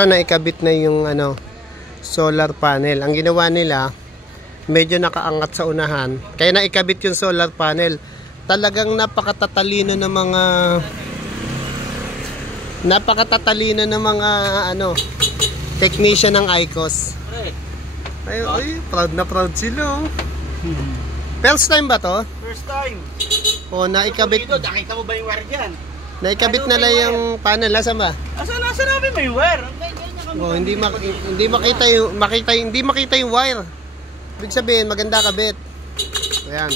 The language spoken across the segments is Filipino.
Ito na ikabit na yung ano, solar panel. Ang ginawa nila, medyo nakaangat sa unahan. Kaya na ikabit yung solar panel. Talagang napakatatalino ng mga ano, technician ng ICOS. Ay, proud na proud sila. First time ba to? First time. O, naikabit. Nakita mo ba yung wire dyan? Naikabit na lang yung panel. Asan ba? Asan namin may wire? Oh, hindi makita yung wire. Ibig sabihin, maganda kabit. Ayan.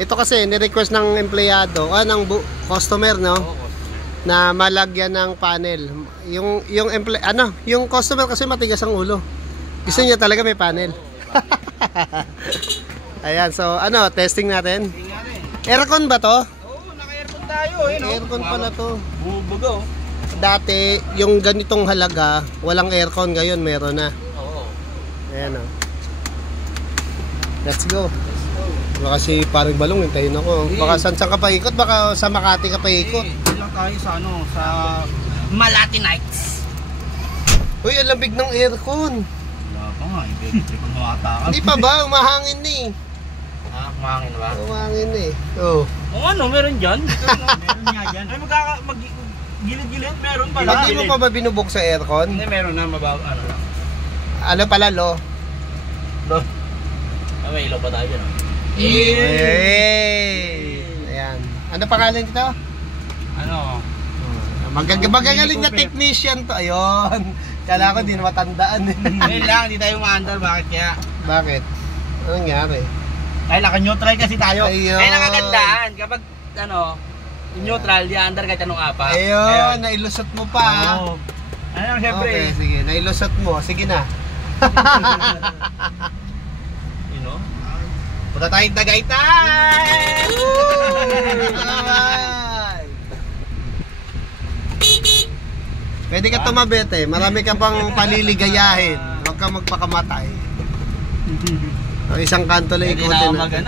Ito kasi ni-request ng empleyado, ng customer, no? Na malagyan ng panel. Yung customer kasi matigas ang ulo. Gusto niya talaga may panel. Ayan, so testing natin. Aircon ba to? Oo, naka-aircon tayo. Aircon pala to. Bumubugo. Dati, yung ganitong halaga, walang aircon, ngayon meron na. Oo. Ayan o. Let's go. Baka si parang balong, hintayin ako. Baka saan ka pa ikot? Baka sa Makati ka pa ikot. Hindi lang tayo sa Malati Nights. Uy, ang lamig ng aircon. Wala pa nga, ibig kong makatakal. Hindi pa ba? Umahangin na eh. Kumangin ba? Umahangin na eh. Oo. Meron dyan. Meron nga dyan. Ay, gilid-gilid, meron pala. Hindi mo pa ba binubok sa aircon? Hindi, meron na, lang. Ano pala, lo? May ilaw pa tayo dyan. Hey! Ayan. Ano pangalan nito? Magagaling na technician to. Ayun. Kala ko di na matandaan. Ngayon lang, hindi tayo ma-under. Bakit kaya? Bakit? Anong nangyari? Ay, naka-neutral kasi tayo. Ayun. Ay, nakagandaan. Kapag, neutral, di under kahit anong apa. Ayun, nailusot mo pa. Oo. Siyempre. Okay, sige. Nailusot mo. Sige na. Punta tayong Tagaytay! Pwede ka tumabit eh. Marami ka pang paliligayahin. Huwag kang magpakamatay. Ang isang kanto lang ikutin natin.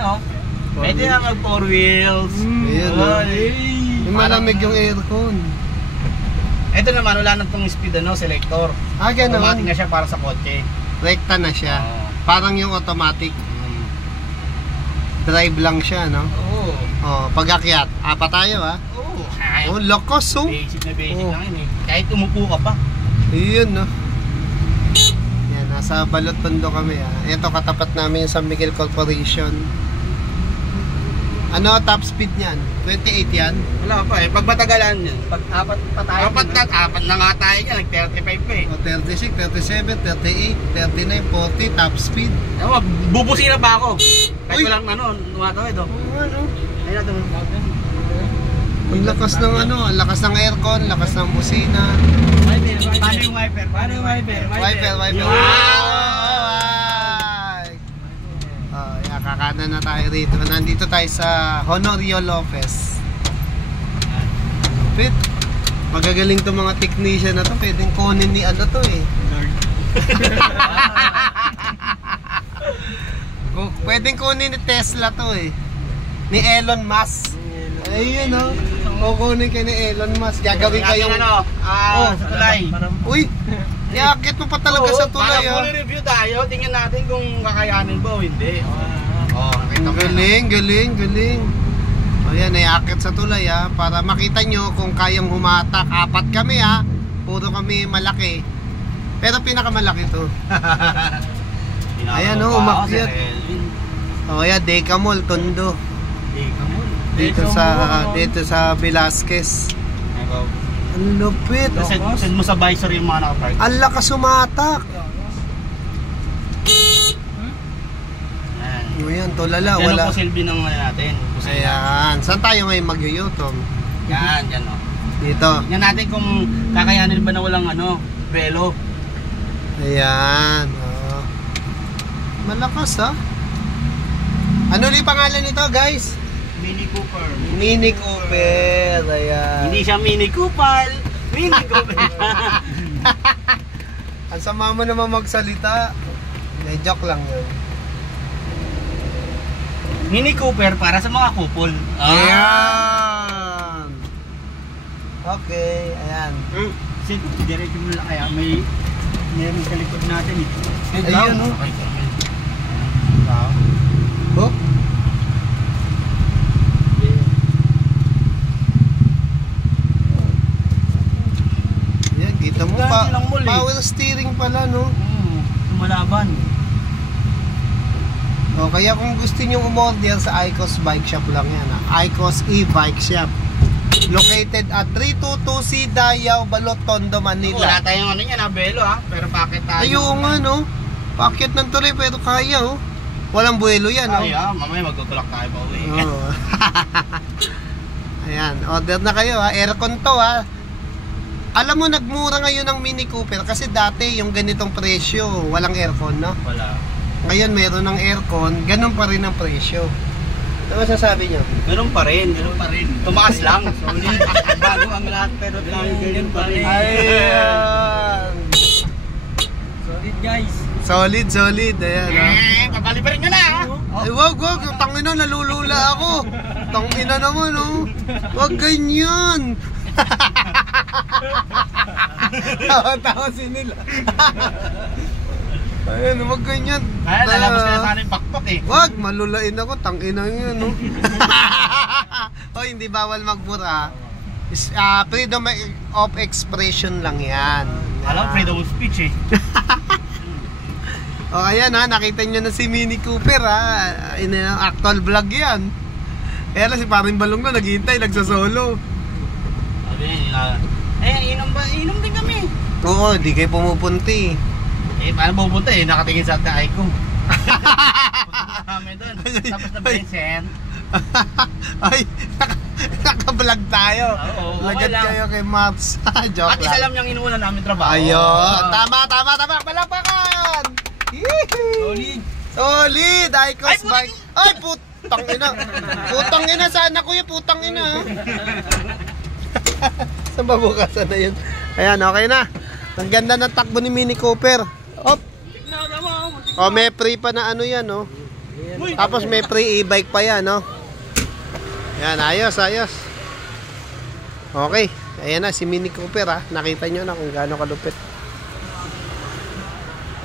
Pwede na mag 4 wheels. Ayun, yung malamig yung aircon. Ito naman, wala na itong speed selector. Gano'n. Automatic na siya para sa kotse. Rekta na siya. Parang yung automatic. Drive lang siya, no? Oo. Pag-akyat. Apat tayo, ha? Oo. Lokos, oh. Basic na basic lang yun eh. Kahit umupo ka pa. Ayun, no? Yan, nasa Balot Tondo kami, ha? Ito, katapat namin yung San Miguel Corporation. Top speed niyan? 28 yan? Wala pa eh. Pag matagalan yun. Pag apat pa tayo. Apat na nga tayo yan. Nag-35 pa eh. 36, 37, 38, 39, 40, top speed. Bubusina pa ako. Kahit walang tumatawid oh. Ayun natin. Ang lakas ng ang lakas ng aircon, lakas ng busina. Paano yung wiper? Wiper. Kakanan na tayo rito. Nandito tayo sa Honorio Lopez. Lupit. Magagaling to mga technician na to. Pwedeng kunin ni to eh. Pwedeng kunin ni Tesla to eh. Ni Elon Musk. Ayun o. Kukunin ka ni Elon Musk. Gagawin kayong sa tulay. Uy! Iakit mo pa talaga sa tulay ha. Para review tayo. Tingnan natin kung kakayanin ba o hindi. Galing. Ayan, iakit sa tulay ha. Para makita nyo kung kayang humatak. Apat kami ha. Puro kami malaki. Pero pinakamalaki to. Ayan o, umakyat. Ayan, Decamall, Tondo. Dito sa Velasquez. Ang lupit. Send mo sa visor yung mga nakapark. Ang lakas sumatak. Ayan, tulala. Yan Wala. ang silbi ng natin. Ayan. Saan tayo ngayon mag-yutong? Yan o. Dito. Yan natin kung kakayanin ba na walang velo. Ayan. Malakas ha. Ano ulit pangalan nito guys? Mini Cooper. Mini Cooper. Ayan. Hindi siya Mini Cooper. Mini Cooper. Ang sama mo naman magsalita. Joke lang yun. Mini Cooper para sa mga couple. Ayan. Okay, ayan. Kasi diretso mo lang kaya meron sa likod natin eh. Ayun, no? Oh. Yan, kita mo pa. Power steering pala, no? Lumalaban. O, kaya kung gusto nyo umorder sa Icos Bike Shop lang yan, ha? Icos E-Bike Shop. Located at 322C Dayao, Balot, Tondo, Manila. Wala tayong ano yan, Abelo ha. Pero bakit tayo? Ayun nga, no? Pakyat ng tuloy, pero kaya, oh. Walang buwelo yan, no? Ay, mamaya magtutulak tayo pa uwi. Oo. Ayan, order na kayo, ha? Aircon to, ha? Alam mo, nagmura ngayon ng Mini Cooper kasi dati yung ganitong presyo, walang aircon, no? Wala. Ngayon meron ng aircon, ganun pa rin ang presyo. Ano masasabi nyo? Ganun pa rin. Tumaas lang. Solid. Bago ang lahat pero ganun pa rin. Ayan. Solid guys. Solid. Ayan, ha? Papalibarin nyo na ha. Ay, wag. Yung tangina, nalulula ako. Tangina naman, oh. Wag ganyan. Tawa nila. Ayan, wag ganyan. Kaya lalabas ka na sana yung bakbak eh. Wag, malulain ako. Tangina yun, no? O, hindi bawal magbura. Freedom of expression lang yan. Alam, freedom of speech eh. O, ayan, ha. Nakita nyo na si Mini Cooper, ha. Actual vlog yan. Kaya lang si Paring Balong na naghihintay, nagsasolo. Inom din kami. Oo, di kayo pumupunti. Paano pupunta eh? Nakatingin sa ating icon. Punta kami doon. Tapos na Vincent. Ay, naka-vlog tayo. Oo, Lagat lang. kayo kay Maps. Joke At isa lang. lang yung inuuna namin trabaho. Ayun. Tama. Palakpakan! Solid! Icos Bike. Ay, putang ina. Putang ina, sana kuya, putang ina. Saan ba bukasan na yun? Ayan, okay na. Ang ganda ng takbo ni Mini Cooper. Op. Oh, may free pa na ano yan, no? Tapos may free e-bike pa yan, no? Yan, ayos. Okay. Ayan na, si Mini Cooper, ha? Nakita nyo na kung gaano kalupit.